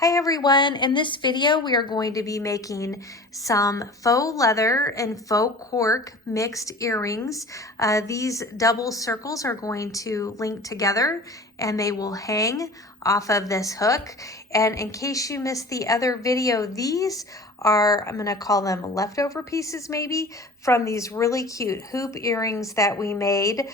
Hi everyone, in this video we are going to be making some faux leather and faux cork mixed earrings. These double circles are going to link together and they will hang off of this hook. And in case you missed the other video, these are, I'm going to call them leftover pieces maybe, from these really cute hoop earrings that we made.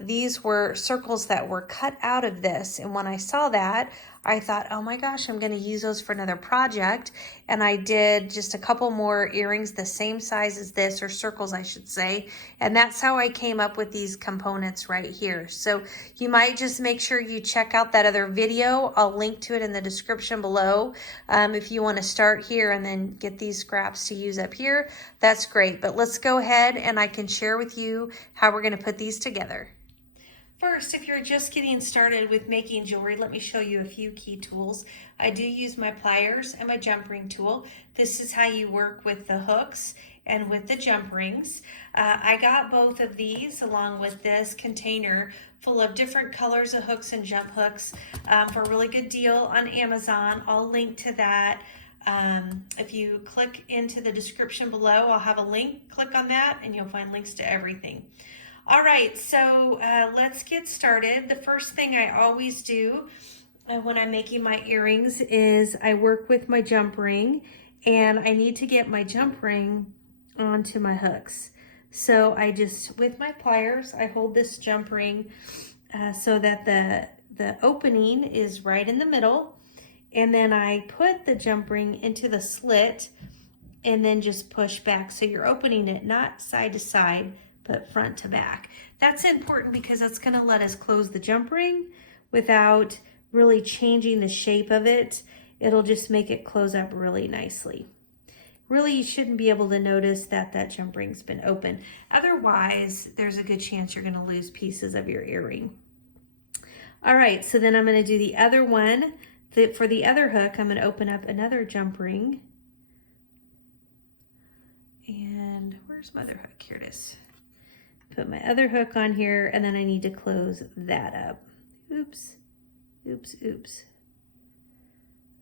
These were circles that were cut out of this, and when I saw that, I thought, oh my gosh, I'm going to use those for another project. And I did just a couple more earrings the same size as this, or circles I should say, and that's how I came up with these components right here. So you might just make sure you check out that other video. I'll link to it in the description below. If you want to start here and then get these scraps to use up here, that's great. But let's go ahead and I can share with you how we're going to put these together. First, if you're just getting started with making jewelry, let me show you a few key tools. I do use my pliers and my jump ring tool. This is how you work with the hooks and with the jump rings. I got both of these along with this container full of different colors of hooks and jump hooks for a really good deal on Amazon. I'll link to that. If you click into the description below, I'll have a link. Click on that and you'll find links to everything. All right, so let's get started. The first thing I always do when I'm making my earrings is I work with my jump ring, and I need to get my jump ring onto my hooks. So I just, with my pliers, I hold this jump ring so that the opening is right in the middle, and then I put the jump ring into the slit and then just push back. So you're opening it not side to side, but front to back. That's important because that's going to let us close the jump ring without really changing the shape of it. It'll just make it close up really nicely. Really, you shouldn't be able to notice that that jump ring's been open. Otherwise, there's a good chance you're going to lose pieces of your earring. All right, so then I'm going to do the other one. For the other hook, I'm going to open up another jump ring. And where's my other hook? Here it is. Put my other hook on here, and then I need to close that up. Oops, oops, oops.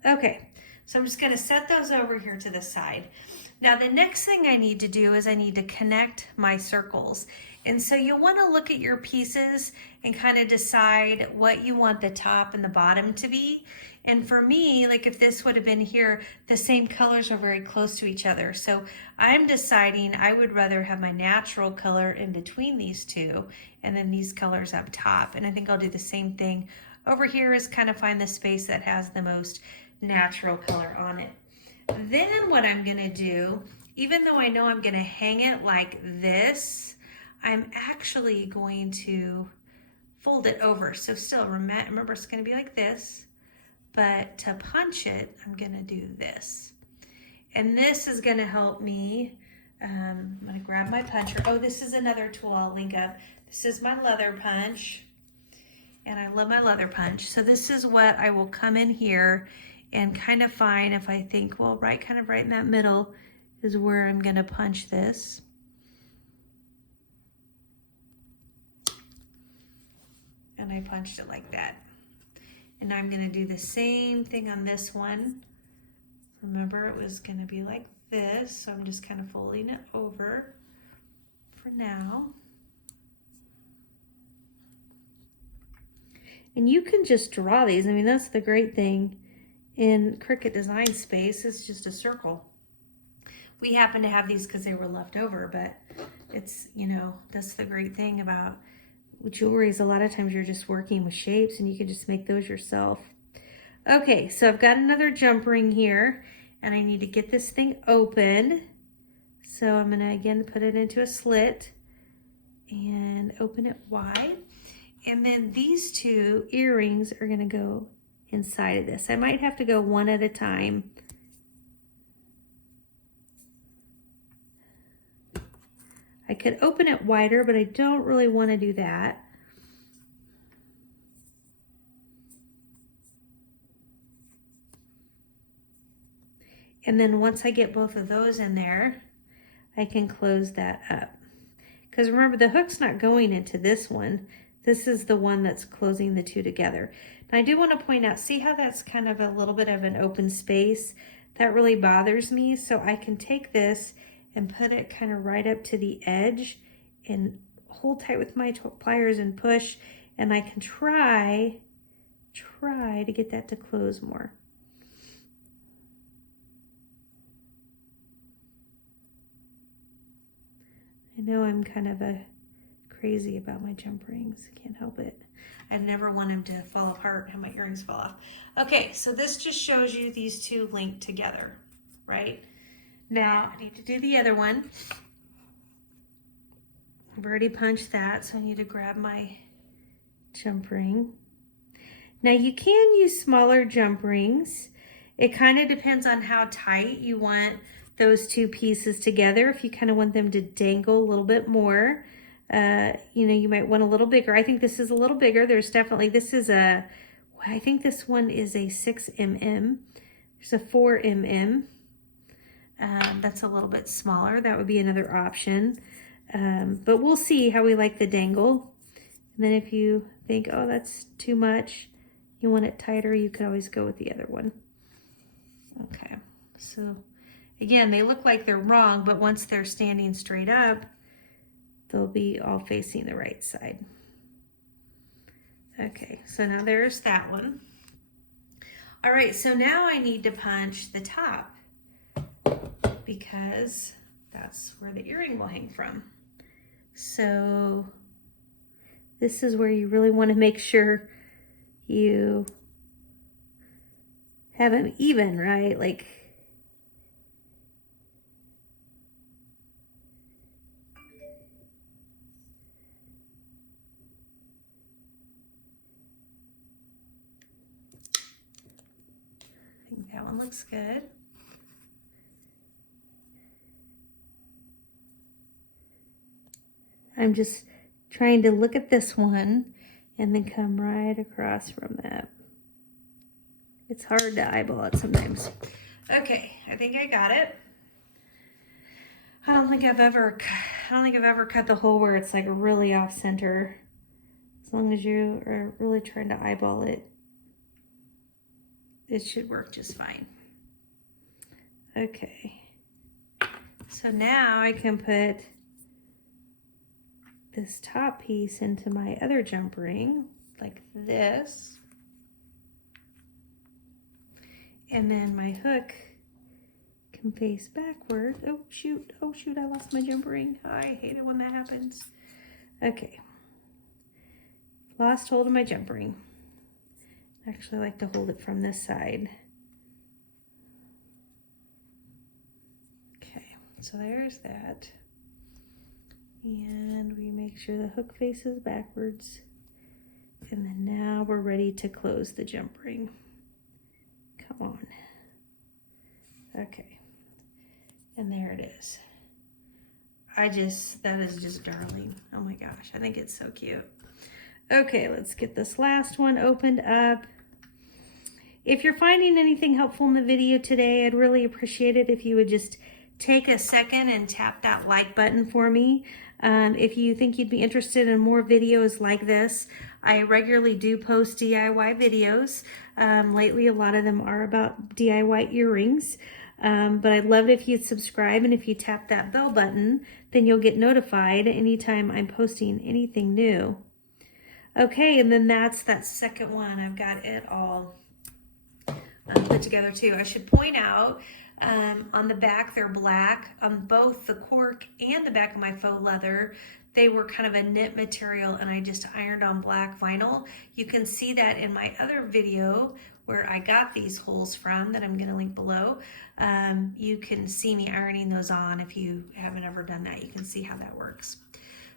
Okay, so I'm just gonna set those over here to the side. Now the next thing I need to do is I need to connect my circles. And so you'll wanna look at your pieces and kind of decide what you want the top and the bottom to be. And for me, like if this would have been here, the same colors are very close to each other. So I'm deciding I would rather have my natural color in between these two and then these colors up top. And I think I'll do the same thing over here, is kind of find the space that has the most natural color on it. Then what I'm gonna do, even though I know I'm gonna hang it like this, I'm actually going to fold it over. So still, remember it's gonna be like this, but to punch it, I'm gonna do this. And this is gonna help me, I'm gonna grab my puncher. Oh, this is another tool I'll link up. This is my leather punch, and I love my leather punch. So this is what I will come in here and kind of find if I think, well, kind of right in that middle is where I'm gonna punch this. And I punched it like that. And I'm gonna do the same thing on this one. Remember, it was gonna be like this, so I'm just kind of folding it over for now. And you can just draw these. I mean, that's the great thing in Cricut Design Space. It's just a circle. We happen to have these because they were left over, but it's, you know, that's the great thing about jewelry is a lot of times you're just working with shapes and you can just make those yourself. Okay, so I've got another jump ring here and I need to get this thing open. So I'm gonna again put it into a slit and open it wide. And then these two earrings are gonna go inside of this. I might have to go one at a time. I could open it wider, but I don't really want to do that. And then once I get both of those in there, I can close that up. Because remember, the hook's not going into this one. This is the one that's closing the two together. And I do want to point out, see how that's kind of a little bit of an open space? That really bothers me. So I can take this and put it kind of right up to the edge and hold tight with my pliers and push, and I can try to get that to close more. I know I'm kind of crazy about my jump rings. Can't help it. I never want them to fall apart and have my earrings fall off. Okay, so this just shows you these two linked together, right? Now I need to do the other one. I've already punched that, so I need to grab my jump ring. Now you can use smaller jump rings. It kind of depends on how tight you want those two pieces together. If you kind of want them to dangle a little bit more, you know, you might want a little bigger. I think this is a little bigger. There's definitely, this is a, I think this one is a 6 mm. There's a 4 mm. That's a little bit smaller. That would be another option. But we'll see how we like the dangle. And then if you think, oh, that's too much, you want it tighter, you could always go with the other one. Okay, so again, they look like they're wrong, but once they're standing straight up, they'll be all facing the right side. Okay, so now there's that one. All right, so now I need to punch the top because that's where the earring will hang from. So this is where you really want to make sure you have them even, right? Like, I think that one looks good. I'm just trying to look at this one and then come right across from that. It's hard to eyeball it sometimes. Okay, I think I got it. I don't think I've ever cut the hole where it's like really off center. As long as you are really trying to eyeball it, it should work just fine. Okay, so now I can put this top piece into my other jump ring like this, and then my hook can face backward. Oh shoot, I lost my jump ring. I hate it when that happens. Okay, lost hold of my jump ring. Actually, I like to hold it from this side. Okay, so there's that. And we make sure the hook faces backwards. And then now we're ready to close the jump ring. Come on. Okay. And there it is. That is just darling. Oh my gosh, I think it's so cute. Okay, let's get this last one opened up. If you're finding anything helpful in the video today, I'd really appreciate it if you would just take a second and tap that like button for me. If you think you'd be interested in more videos like this, I regularly do post DIY videos. Lately, a lot of them are about DIY earrings. But I'd love it if you'd subscribe, and if you tap that bell button, then you'll get notified anytime I'm posting anything new. Okay, and then that's that second one. I've got it all put together too. I should point out, on the back, they're black. On both the cork and the back of my faux leather, they were kind of a knit material, and I just ironed on black vinyl. You can see that in my other video where I got these holes from, that I'm going to link below. You can see me ironing those on. If you haven't ever done that, you can see how that works.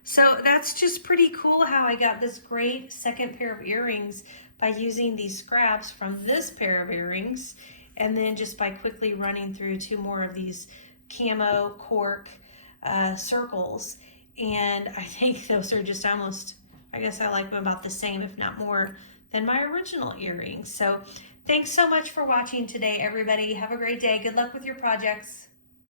So that's just pretty cool how I got this great second pair of earrings by using these scraps from this pair of earrings, and then just by quickly running through 2 more of these camo cork circles. And I think those are just almost, I guess I like them about the same, if not more, than my original earrings. So thanks so much for watching today, everybody. Have a great day. Good luck with your projects.